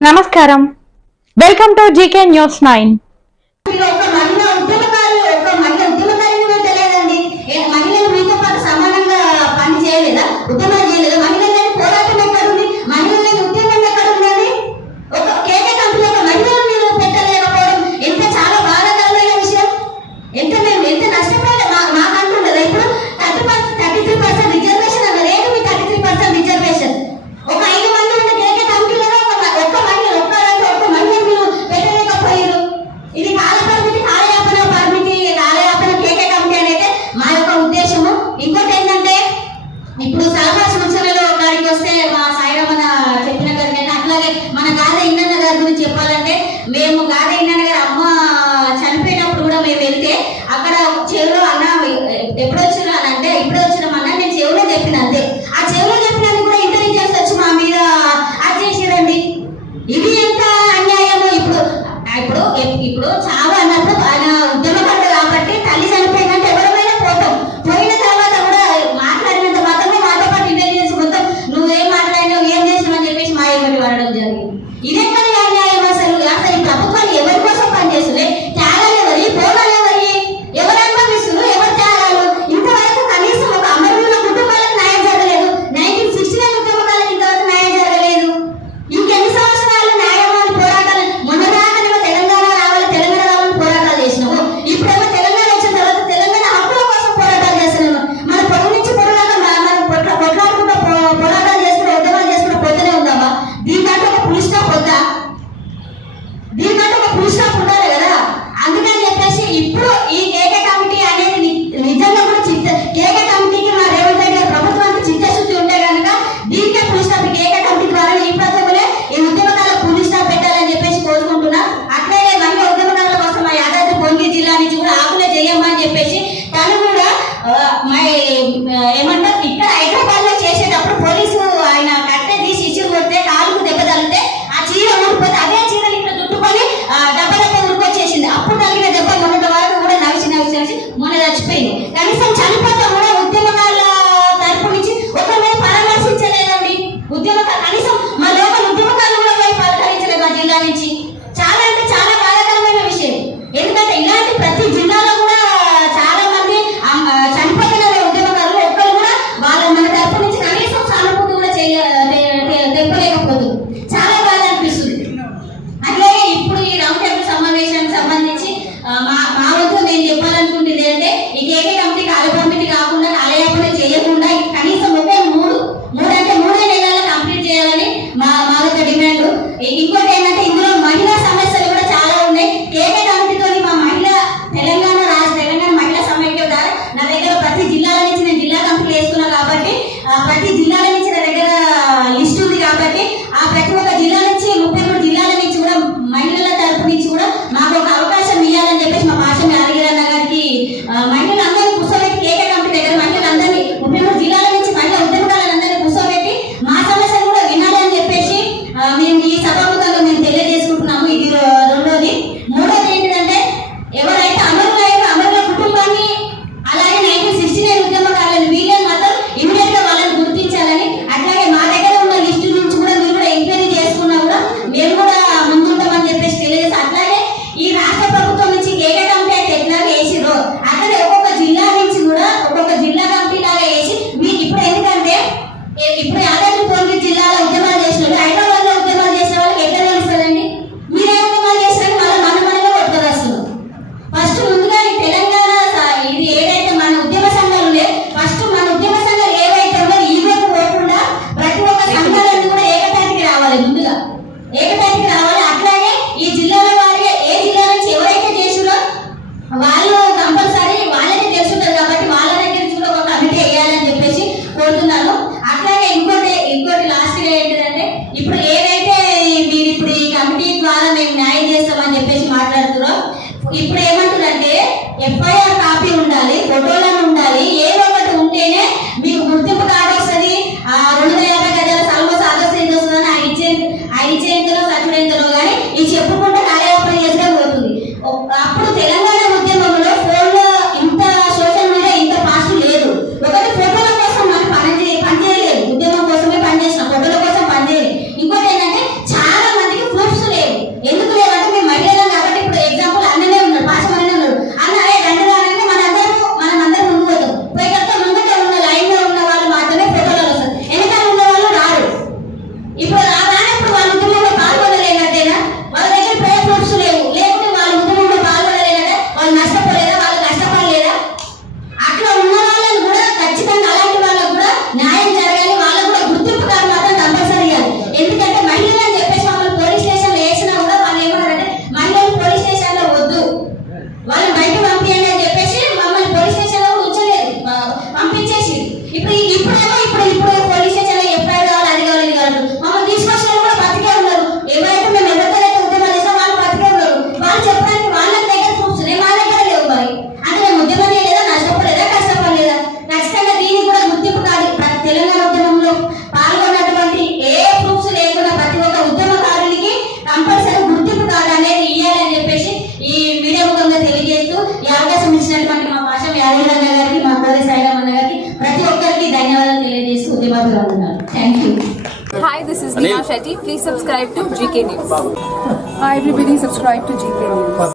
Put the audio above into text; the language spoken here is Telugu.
నమస్కారం, వెల్కమ్ టు జీకే న్యూస్ 9. ఇప్పుడు సలహా సూచనలు కాడికి వస్తే మా సాయిరామన్న చెప్పిన గారికి అట్లాగే మన గాదే ఇన్నన్న గారి గురించి చెప్పాలంటే, మేము గాదే ఇన్నన్న గారి అమ్మ చనిపోయినప్పుడు కూడా మేము వెళ్తే అక్కడ చెవులో అన్న ఎప్పుడు వచ్చినా అని అంటే ఇప్పుడు వచ్చినామన్నా నేను చెవులో చెప్పిన అంతే. ఆ చెవులో చెప్పినందుకు కూడా ఇంటెలిజెన్స్ వచ్చి మా మీద అది చేసిరండి. ఇది ఎంత అన్యాయమో. ఇప్పుడు ఇప్పుడు ఇప్పుడు చావు అన్నప్పుడు ఆయన ఉద్యమకారుడు కాబట్టి తల్లి చనిపోయిందంటే ఎవరైనా పోతాం. పోయిన తర్వాత కూడా మాట్లాడినంత మాత్రమే మాతో పాటు ఇంటెలిజెన్స్ మొత్తం నువ్వేం మాట్లాడినావు ఏం చేసినావు అని చెప్పేసి మా ఇవ్వటి వాడడం జరిగింది. ఇదెక్కడి అన్యాయం అసలు? అసలు ఈ ప్రభుత్వాలు ఎవరి కోసం పనిచేస్తుంది? త్యాగాలు ఎవరి, పోరాలు ఎవరి, ఎవరు అనుభవిస్తున్నారు, ఎవరు త్యాగాలు? ఇంతవరకు కనీసం ఒక అమరుల కుటుంబాలకు న్యాయం జరగలేదు. 1969 ఉద్యమకాలకు ఇంతవరకు న్యాయం జరగలేదు. ఇంకెన్ని సంవత్సరాలు న్యాయమైన పోరాటాలు? మొన్నదాకా తెలంగాణ రావాలి తెలంగాణ రావాలని పోరాటాలు చేసినాము. ఇప్పుడేమో తెలంగాణ వచ్చిన తర్వాత తెలంగాణ హక్కుల కోసం పోరాటాలు చేస్తున్నాము. మన పొరుగు నుంచి పొరుగాక మనం కొట్లాడుకుంటూ పోరాటాలు చేసుకుంటూ ఉద్యమాలు చేసుకుంటూ పోతూనే ఉందామా? దీనికంటే ఒక ఫుల్ స్టాప్ వద్దా? దీనికంటే ఒక ఫుల్ స్టాప్ ఉండాలి కదా. అందుకని చెప్పేసి ఇప్పుడు ఈ కేకే కమిటీ అనేది నిజంగా కూడా కేకే కమిటీకి మా రేవంత్ రెడ్డి గారి ప్రభుత్వానికి చిత్తశుద్ధి ఉంటే కనుక దీనికే ఫుల్ స్టాప్. కేకే కమిటీ ద్వారా ఈ ప్రజలే ఈ ఉద్యమకాల ఫుల్ స్టాప్ పెట్టాలని చెప్పేసి కోరుకుంటున్నా. అట్లాగే మహిళా ఉద్యమకాల కోసం మా యాదాద్రి భువనగిరి జిల్లా నుంచి కూడా ఆకులే చేయమ్మా అని చెప్పేసి తను కూడా ఏమంటారు ఇక్కడ హైదరాబాద్ లో చేసేటప్పుడు పోలీసు ఆయన కట్టె తీసి ఇచ్చి కొడితే కాలుకు దెబ్బ తగిలితే ఆ చీర ఊడిపోతే అదే చీరలు ఇక్కడ చుట్టుకొని దెబ్బ ఊరికొచ్చేసింది. అప్పుడు తగిలిన దెబ్బ మొన్నటి వరకు కూడా నవిచి మొన్న చచ్చిపోయింది. కనీసం చనిపోతే కూడా ఉద్యమకాల తరపు నుంచి ఒకరి పరామర్శించలేదండి. కనీసం మా లోకల్ ఉద్యమకాలు కూడా పోయి పలకరించలేదు మా జిల్లా నుంచి. చాలా అంటే చాలా బాధాకరమైన విషయం. ఎందుకంటే ఇలాంటి ప్రతి జిల్లాలో కూడా చాలా మంది చనిపోతున్న ఉద్యమకారులు ఒక్కరు కూడా వాళ్ళ మన తరపు నుంచి కనీసం సానుభూతి కూడా తెప్పలేకపోతుంది. చాలా బాధ అనిపిస్తుంది. అట్లాగే ఇప్పుడు ఈ రౌండ్ టేబుల్ సమావేశానికి సంబంధించి మా వద్దు నేను చెప్పాలనుకుంటుంది అంటే ఈ కేకే కమిటీ కాలపరిమితి కాకుండా కాలయాపన చేయకుండా కనీసం ఒకే మూడు అంటే 3 నెలల్లో కంప్లీట్ చేయాలని మా యొక్క డిమాండ్. ఇంకోటి ఏంటంటే ఇందులో మహిళా సమస్యలు కూడా చాలా ఉన్నాయి. కేకే కమిటీతో మా తెలంగాణ మహిళా సమైక్య ద్వారా నా దగ్గర ప్రతి జిల్లాల నుంచి నేను జిల్లా కమిటీ వేసుకున్నా కాబట్టి ప్రతి జిల్లాల నుంచి నా దగ్గర లిస్ట్ ఉంది కాబట్టి ఆ ప్రతి ఒక్క జిల్లా నుంచి 33 జిల్లాల నుంచి కూడా మహిళల తరపు నుంచి కూడా మాకు ఒక అవకాశం ఇవ్వాలని చెప్పేసి మా భాష యాదగిరన్న గారికి మహిళలందరినీ కూర్చోబెట్టి కేకే కమిటీ దగ్గర మహిళలందరినీ 33 జిల్లాల నుంచి మహిళా ఉద్యమకాలందరినీ కూర్చోబెట్టి మా సమస్యలు కూడా వినాలని చెప్పేసి మేము ఈ సభాముఖంగా మేము తెలియజేసుకుంటున్నాము. ఇది రెండోది. మూడోది ఏంటంటే ఎవరైతే అమరుల కుటుంబాన్ని అలాగే 1969 ఉద్యమకాలను వీళ్ళని మాత్రం ఇమీడియట్ గా వాళ్ళని గుర్తించాలని, అట్లాగే మా దగ్గర ఉన్న లిస్టు నుంచి కూడా మీరు కూడా ఎంక్వైరీ చేసుకున్నా కూడా మేము కూడా ముందుంటామని చెప్పేసి తెలియజేసి, అట్లాగే ఈ రాష్ట్ర ప్రభుత్వం నుంచి కేకే కమిటీ అయితే ఎట్లాగా వేసిరో అట్లనే ఒక్కొక్క జిల్లా నుంచి కూడా ఒక్కొక్క జిల్లా కమిటీ లాగా వేసి మీకు ఇప్పుడు ఎందుకంటే ఇప్పుడు యాదాద్రి భువనగిరి జిల్లాలో ఉద్యమాలు చేసిన వాళ్ళు హైదరాబాద్ లో ఉద్యమాలు చేసిన వాళ్ళకి ఎట్లా తెలుస్తుందండి? మీరే ఉద్యమాలు చేసినా మనమే కొట్టుకొస్తున్నారు. ఫస్ట్ ముందుగా ఈ తెలంగాణ ఇది ఏదైతే మన ఉద్యమ సంఘాలు ఉన్నాయి, ఫస్ట్ మన ఉద్యమ సంఘాలు ఏవైతే ఉన్నాయో ఈవైపు పోకుండా ప్రతి ఒక్క సంఘాలను కూడా ఏకతాటికి రావాలి. ముందుగా ఏకతాటికి రావాలి. అట్లాగే ఈ జిల్లాల వారి ఏ జిల్లా నుంచి ఎవరైతే చేసిరో వాళ్ళు కంపల్సరీ వాళ్ళకి తెలుసుంటారు కాబట్టి వాళ్ళ దగ్గర నుంచి కూడా ఒక కమిటీ వేయాలని చెప్పేసి కోరుతున్నాను. అట్లాగే ఇంకోటి లాస్ట్ గా ఏంటంటే ఇప్పుడు ఏదైతే మీరు ఇప్పుడు ఈ కమిటీ ద్వారా మేము న్యాయం చేస్తామని చెప్పేసి మాట్లాడుతున్నారో ఇప్పుడు ఏమంటారంటే FIR కాపీ ఉండాలి, ఫోటోలను ఉండాలి, ఏదో ఒకటి ఉంటేనే మీకు గుర్తింపు కార్డు వస్తుంది. 250 గజాల సల్మోస్ ఆదర్శ వస్తుందని ఆయన ఇచ్చేంతలో సచ్చుడేంతలో కానీ ఈ చెప్పుకుంటే కార్యాపన చేస్తే పోతుంది. అప్పుడు తెలంగాణ ఉద్యమంలో ఫోన్లో ఇంత సోషల్ మీడియా ఇంత ఫాస్ట్ లేదు. ఒకటి ఫోటోల కోసం మనం పనిచేయలేదు, ఉద్యమం కోసమే పనిచేసిన ఫోటోల కోసం పనిచేయలేదు. ఇంకోటి ఏంటంటే చాలా మందికి తెలియజేస్తూ ఈ అవకాశం ఇచ్చినటువంటి మా పాషం యాదగిరి అన్న గారికి, మా కోరి సాయిరామ్ అన్న గారికి, ప్రతి ఒక్కరికి ధన్యవాదాలు తెలియజేస్తూ ఉద్యమాభిగా ఉన్నారు. Thank you. Hi, this is Neha Shetty. Please subscribe to GK News. Hi everybody, subscribe to GK News.